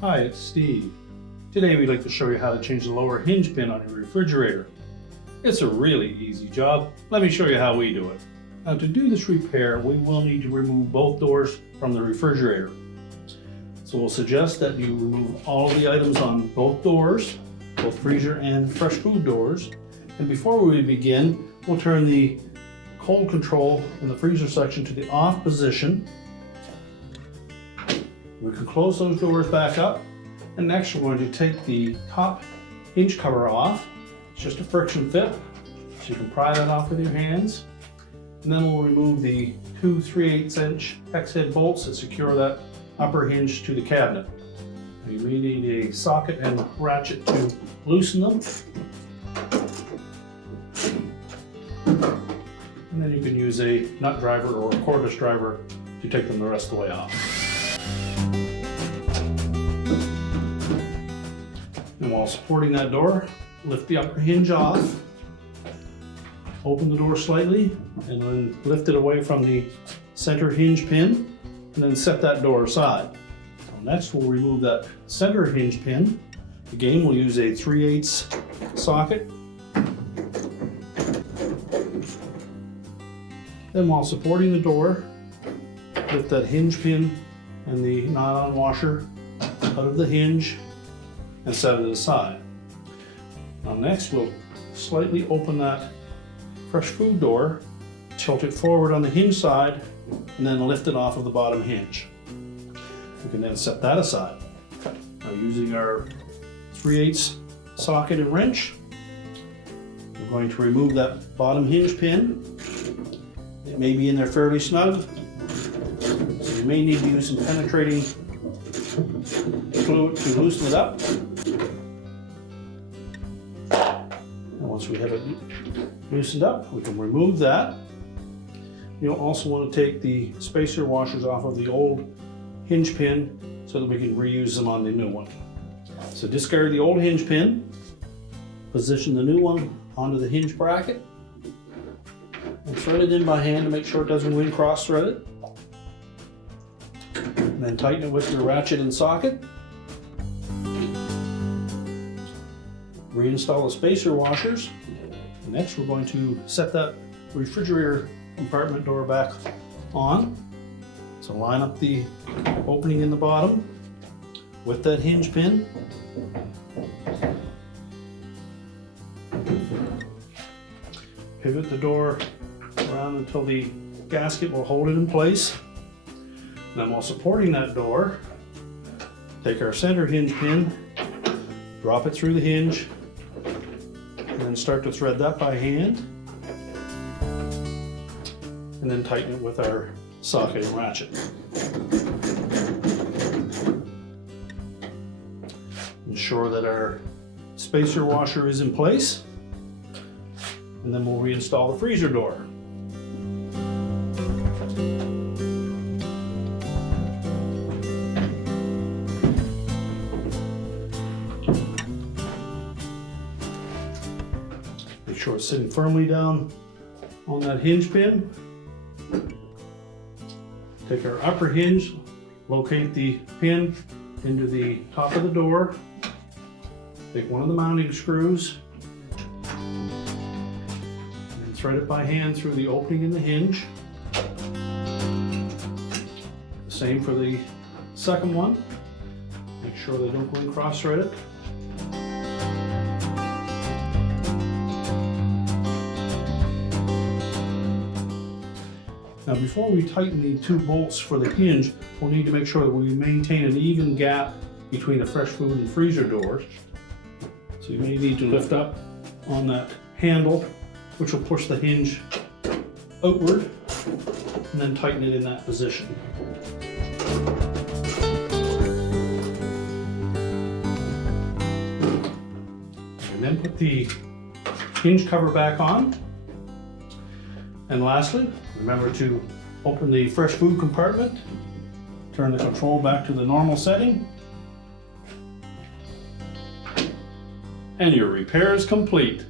Hi, it's Steve. Today we'd like to show you how to change the lower hinge pin on your refrigerator. It's a really easy job. Let me show you how we do it. Now, to do this repair, we will need to remove both doors from the refrigerator. So we'll suggest that you remove all of the items on both doors, both freezer and fresh food doors. And before we begin, we'll turn the cold control in the freezer section to the off position. We can close those doors back up, and next we're going to take the top hinge cover off. It's just a friction fit, so you can pry that off with your hands. And then we'll remove the two 3/8 inch hex head bolts that secure that upper hinge to the cabinet. You may need a socket and ratchet to loosen them. And then you can use a nut driver or a cordless driver to take them the rest of the way off. And while supporting that door, lift the upper hinge off, open the door slightly, and then lift it away from the center hinge pin, and then set that door aside. So next we'll remove that center hinge pin. Again, we'll use a 3/8 socket. Then while supporting the door, lift that hinge pin and the nylon washer out of the hinge and set it aside. Now next we'll slightly open that fresh food door, tilt it forward on the hinge side, and then lift it off of the bottom hinge. We can then set that aside. Now using our 3/8 socket and wrench, we're going to remove that bottom hinge pin. It may be in there fairly snug, so you may need to use some penetrating fluid to loosen it up. And once we have it loosened up, we can remove that. You'll also want to take the spacer washers off of the old hinge pin so that we can reuse them on the new one. So discard the old hinge pin, position the new one onto the hinge bracket, and thread it in by hand to make sure it doesn't go in cross-threaded. And then tighten it with your ratchet and socket. Reinstall the spacer washers. Next we're going to set that refrigerator compartment door back on. So line up the opening in the bottom with that hinge pin. Pivot the door around until the gasket will hold it in place. Then while supporting that door, take our center hinge pin, drop it through the hinge, and then start to thread that by hand. And then tighten it with our socket and ratchet. Ensure that our spacer washer is in place, and then we'll reinstall the freezer door. Make sure it's sitting firmly down on that hinge pin. Take our upper hinge, locate the pin into the top of the door. Take one of the mounting screws and thread it by hand through the opening in the hinge. The same for the second one. Make sure they don't go in cross-threaded. Now before we tighten the two bolts for the hinge, we'll need to make sure that we maintain an even gap between the fresh food and freezer doors. So you may need to lift up on that handle, which will push the hinge outward, and then tighten it in that position. And then put the hinge cover back on. And lastly, remember to open the fresh food compartment, turn the control back to the normal setting, and your repair is complete.